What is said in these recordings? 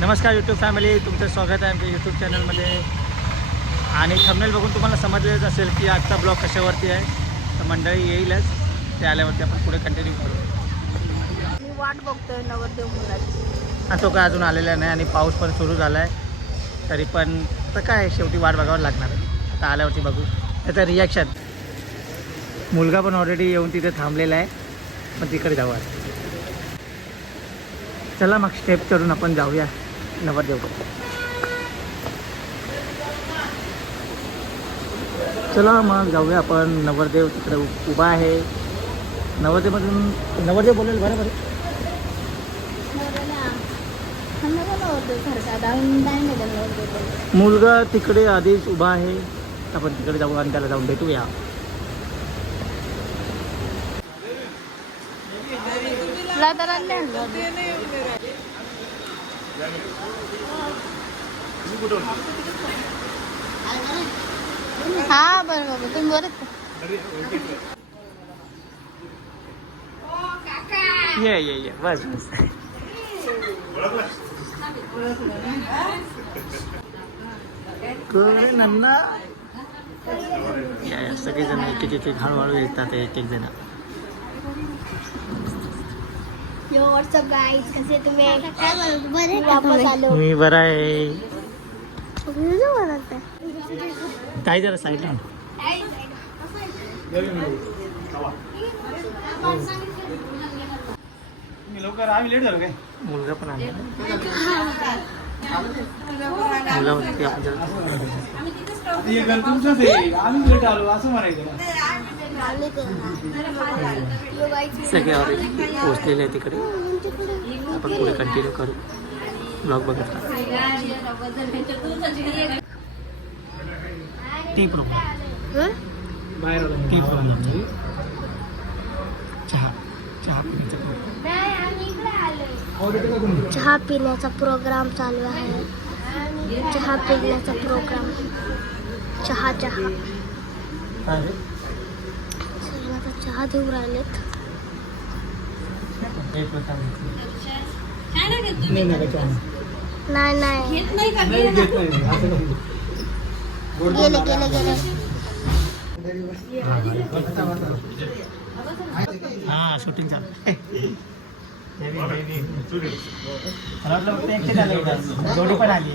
नमस्कार YouTube family तुमचं स्वागत आहे आमच्या यूट्यूब चॅनलमध्ये आणि थंबनेल बघून तुम्हाला समजलेच असेल की आजचा ब्लॉग कशावरती आहे. तर मंडळी येईलच. ते आल्यावरती आपण पुढे कंटिन्यू करू. मी वाट बघतोय नवरदेव मुलाची तो काय अजून आलेला नाही आणि पाऊस पण सुरू झाला आहे तरी पण तर काय शेवटी वाट बघावं लागणार आहे. आता आल्यावरती बघू. त्याचं रिॲक्शन मुलगा पण ऑलरेडी येऊन तिथे थांबलेला आहे. पण तिकडे जाऊ आता. चला मग स्टेप करून आपण जाऊया. नवरदेव चला मग जाऊया आपण. नवरदेव तिकडे उ- उभा आहे. नवरदेवमधून नवरदेव बोलेल बरं बरं मुलगा तिकडे आधीच उभा आहे. आपण तिकडे जाऊ आणि त्याला जाऊन भेटूया. तुला तर हा बरं बाबा तुम्ही बरं ये ये ये. बस बस. कोण नन्ना? या या, सगळेजण एक एक एक एक हळूहळू येतात एक एक जण. यो व्हॉट्सअप गाईज कसे तुम्ही? काय म्हणत बरे वापस आलो. मी बरा आहे. काय जरा साईडला लवकर आम्ही लेट झालो काय? मुलगा पण आला. मुला होती आपण जरा घर तुमचंच आहे आम्ही लेट आलो असं म्हणायचं. सगळे ऑलरेडी पोचलेले आहे तिकडे आपण पुढे कंटिन्यू करू. ब्लॉग बघत टी प्रॉब्लेम बाहेर टी प्रॉब्लेम चहा. चहा पिण्याचं चहा पिण्याचा प्रोग्राम चालू आहे. चहा पिण्याचा प्रोग्राम चहा चहा. चहा देऊ राहिलेत नाही नाही गेले गेले गेले हा शूटिंग. जोडी पण आली.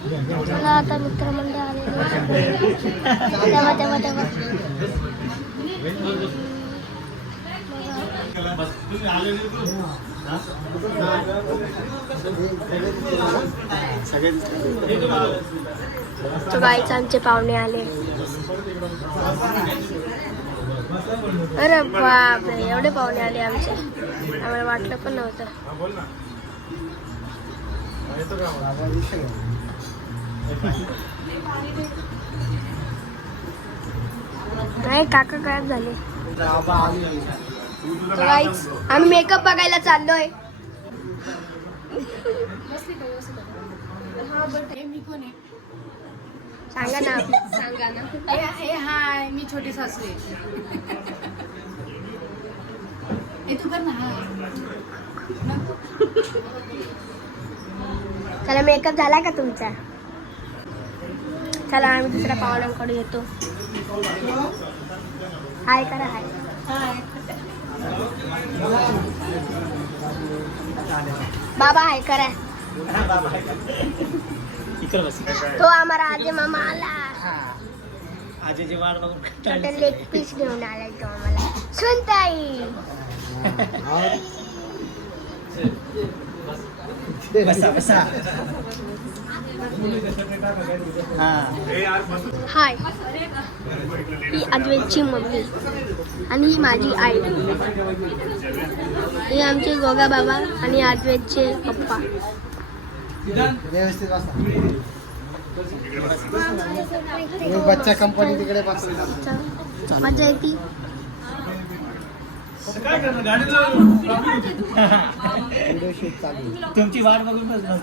चला आता मित्रमंडळ आले तेव्हा तेव्हा तेव्हा. तो गाईच आमचे पाहुणे आले. अरे बापरे एवढे पाहुणे आले आमचे. आम्हाला वाटलं पण नव्हतं. नाही काका गायब झाले. आम्ही मेकअप बघायला चाललोय. सांगा ना. सांगा ना हे हाय मी छोटी सासू आहे. तू कर ना हाय चला मेकअप झाला का तुमचा? चला आम्ही दुसऱ्या पाहुण्यांकडे येतो. हाय करा हाय. बाबा हाय करा. तो आम्हाला आजी मामा आला. आजीची वाट बघून. लेग पीस घेऊन आलाय तो आम्हाला. सुनताई. बसा बसा. हाय. ही अद्वैतची मम्मी आणि ही माझी आई. ही आमचे गोगा बाबा आणि अद्वैतचे पप्पा. बच्चा कंपनी तिकडे मजा येते. काय करणार? गाडी व्हिडिओ शूट चालू. आहे. तुमची वाट बघून बसलो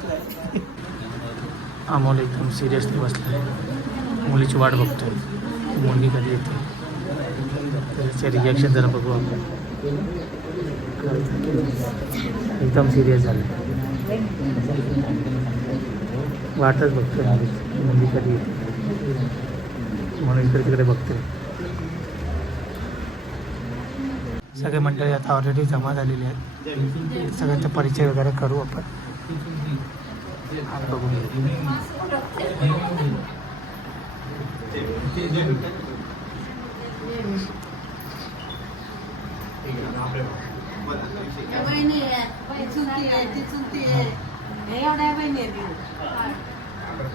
अमोल एकदम सिरियसली बसलाय मुलीची वाट बघतोय. मुलगी कधी येते? त्याचे रिॲक्शन जरा बघू आपण. एकदम सिरियस झालं. वाटच बघतोय मुली कधी येते. म्हणून इकडे तिकडे बघतोय. सगळे मंडळी आता ऑलरेडी जमा झालेले आहेत. सगळ्यांचा परिचय वगैरे करू आपण. बघू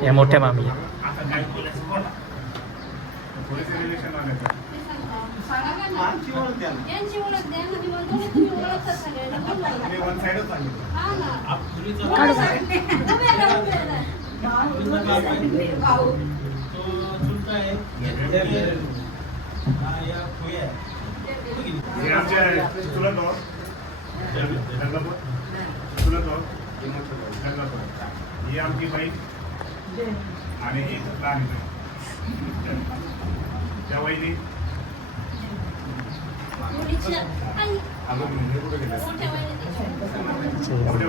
या मोठ्या मामी हे आमच्या चुलत. गंगापूर. चुलत भाऊ. गंगापूर. ही आमची बहीण आणि ही लहान. त्या वहिनी. हे. कुठे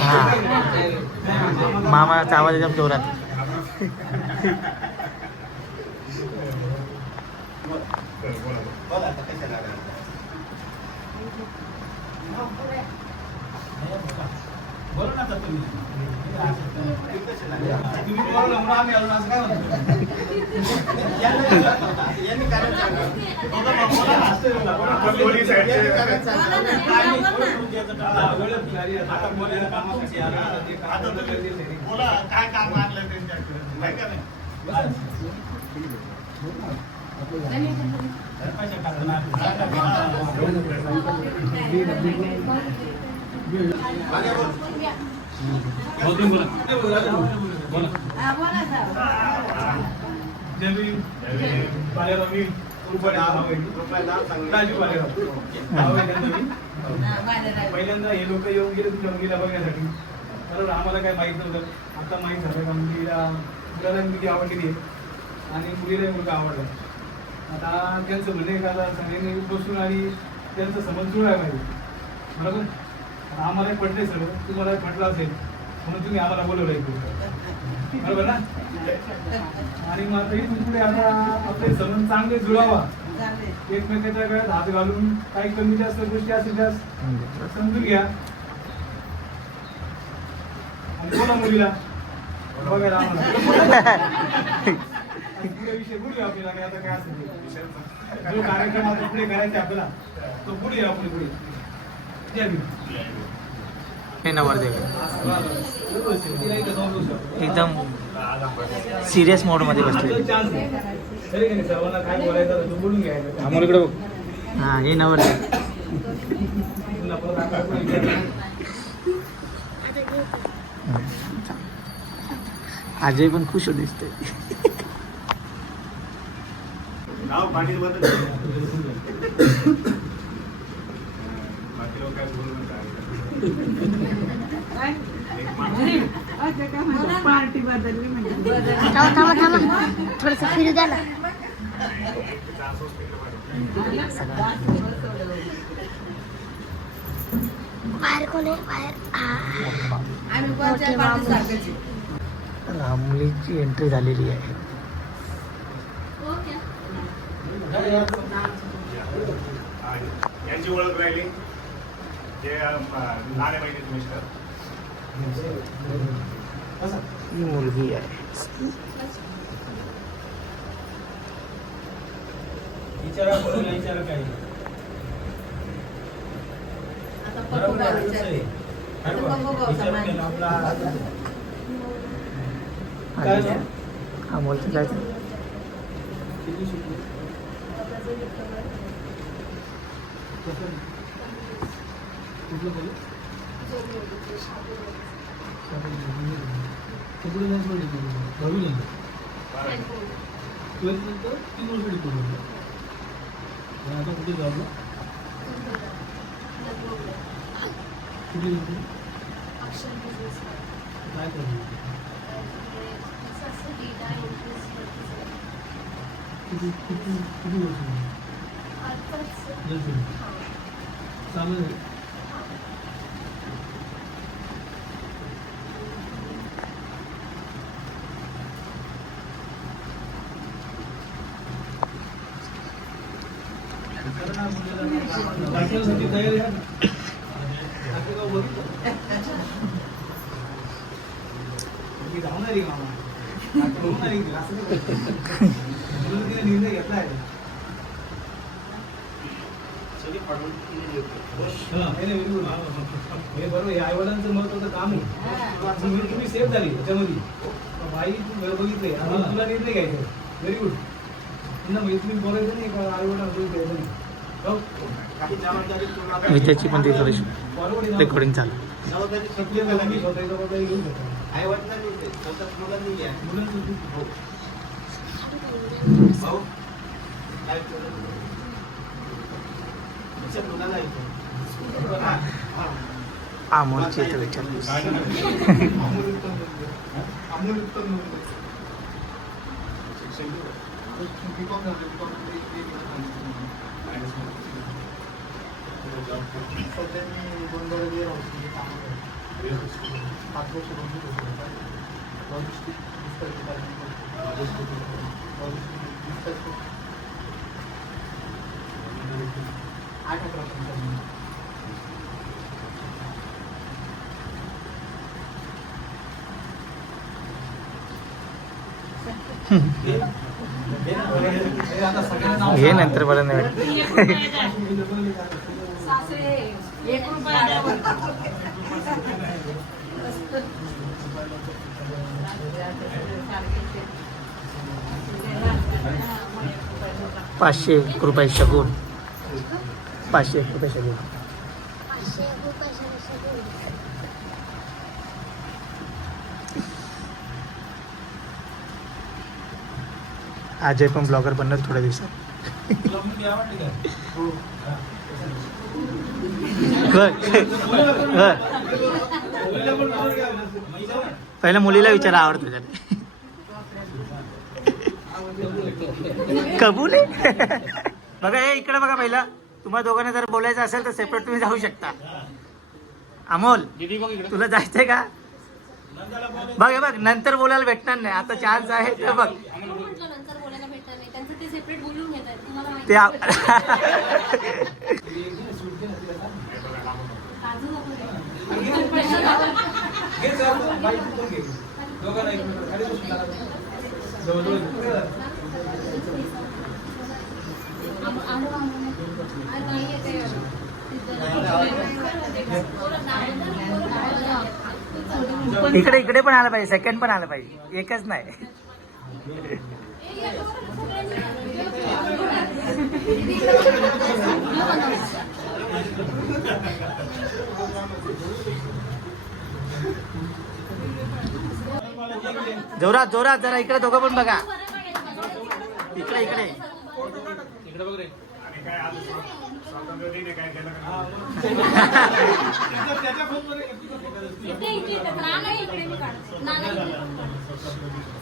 हा मामाचा आवाज एकदम जोरात. बरं, बोला. बोला ना तुम्ही. तुम्ही बोला ना, म्हणून आम्ही आलो असं काय म्हणतो? यांनी कारण सांगा. बोला काय काम आणलं त्यांच्याकडे? नाही का नाही? पहिल्यांदा हे लोक येऊन गेले तुमच्या मुलीला बघण्यासाठी बरोबर आम्हाला काय माहीत नव्हतं आता माहीत झालं का मुलीला मुलाला मुलगी आवडलेली आहे आणि मुलीला मुलगा आवडला आता त्यांचं म्हणणे का आता सगळ्यांनी बसून आणि त्यांचं समज जुळायला पाहिजे बरोबर? आता आम्हाला पटले सगळं. तुम्हाला पटलं असेल. म्हणून तुम्ही आम्हाला बोलवलं इथे बरोबर ना? आणि मग आता इथून पुढे आता आपले संबंध चांगले जुळावा. एकमेकाच्या गळ्यात हात घालून काही कमी जास्त गोष्टी असतील त्या समजून घ्या. आणि बोला मुलीला. बघायला पुढे विषय बोलूया आपल्याला काय आता काय असेल. जो कार्यक्रम आता पुढे करायचा आपल्याला तो पुढे पुढे पुढे. हे नवरदेव. एकदम सिरियस मोडमध्ये बसले चान्स नाही. तरी काही नाही, सर्वांना काय बोलायचं आहे तो बोलून घ्यायचं आम्हाला इकडे हा हे कोणी विचारलं. अजय पण खुश हो दिसते नाव पाटील बद्दल बाकी लोक काय बोलू नका पार्टी बदलली म्हणजे थोडस फिरू द्या ना बाहेर कोण आहे बाहेर हा. आम्ही मोठे मामू. मुलीची एंट्री झालेली आहे यांची ओळख राहिली जे लहान बहिणीचे मिस्टर. ही मुलगी आहे. विचारा विचारा काही. आता बरोबर काय हा बोलतो काय? किती शिकले? कुठलं कॉलेज? कुठलं जायचं म्हणजे? दहावी नंतर? ट्वेल्थ नंतर तीन वर्ष डिप्लोमा. आणि आता कुठे जॉबला कुठे नोकरी? काय करणार किती झाली? वर्ष. चांगलं दाखल्यासाठी तयारी आहे. ना? मी धावणार आहे मामा. दाखलं होणार आहे. असं निर्णय हा. हे बरोबर हे आईवडिलांचं महत्वाचं काम आहे. तुम्ही सेफ झाली त्याच्यामध्ये बाई तू घर बघितले. तुला निर्णय घ्यायचा व्हेरी गुड पुन्हा म्हणजे तुम्ही बोलायचं नाही आईवडिलांना द्यायचं नाही. हो? मी त्याची पण ती थोडीशी बरोबर आहे ना? रेकॉर्डिंग चालू सत्य झालं की स्वतःची जबाबदारी घेऊ शकता मुलांचं तू- अमोलची इथं विचारपूस हे आता सगळ्यांना नाव घे नंतर बरं नाही पाचशे एक रुपये शकून पाचशे एक रुपये. शकून पाचशे रुपये सगळे अजय पण ब्लॉगर बनणार थोड्या दिवसात? पहिला मुलीला विचारा आवडतं का कबूल बघा हे इकडे बघा पहिला. तुम्हाला दोघांना जर बोलायचं असेल तर सेपरेट तुम्ही जाऊ शकता. अमोल तुला जायचंय का? बघ बघ नंतर बोलायला भेटणार नाही. आता चान्स आहे तर बघ म्हटलं नंतर बोलायला भेटणार नाही त्यांचं ते सेपरेट बोलून घेत आहेत तुम्हाला माहिती ते काजू नको देऊ. पण. आम- आम- आम-. इकडे इकडे पण आलं पाहिजे सेकंड पण आलं पाहिजे एकच नाही जोरात जोरात जरा इकडे दोघं पण बघा. इकडे इकडे. बघ रे.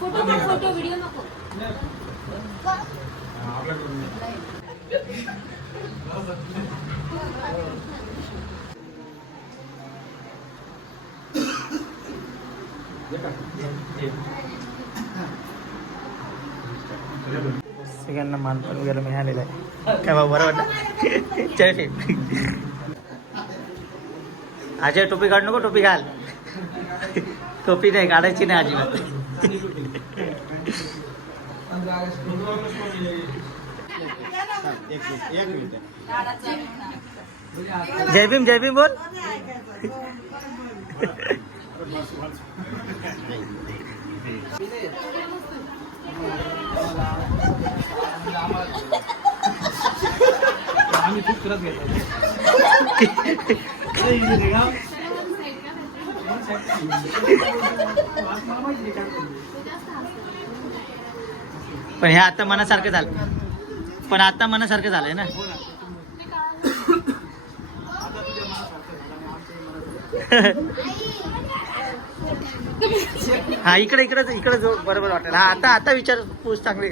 फोटो काढ फोटो व्हिडिओ नको. सगळ्यांना मान सगळ्यांना मानपण वगैरे मिळालेलं आहे. काय बाबा बरं वाटतं जय अजय टोपी काढ नको टोपी घाल. टोपी नाही काढायची नाही अजिबात. जय भीम जय भीम बोल. आम्ही खूप करत पण हे आता मनासारखं झालं. पण आता मनासारखं झालंय ना. हा इकडे इकडे इकडे जो बरोबर वाटेल. हा आता आता विचार पूस चांगले.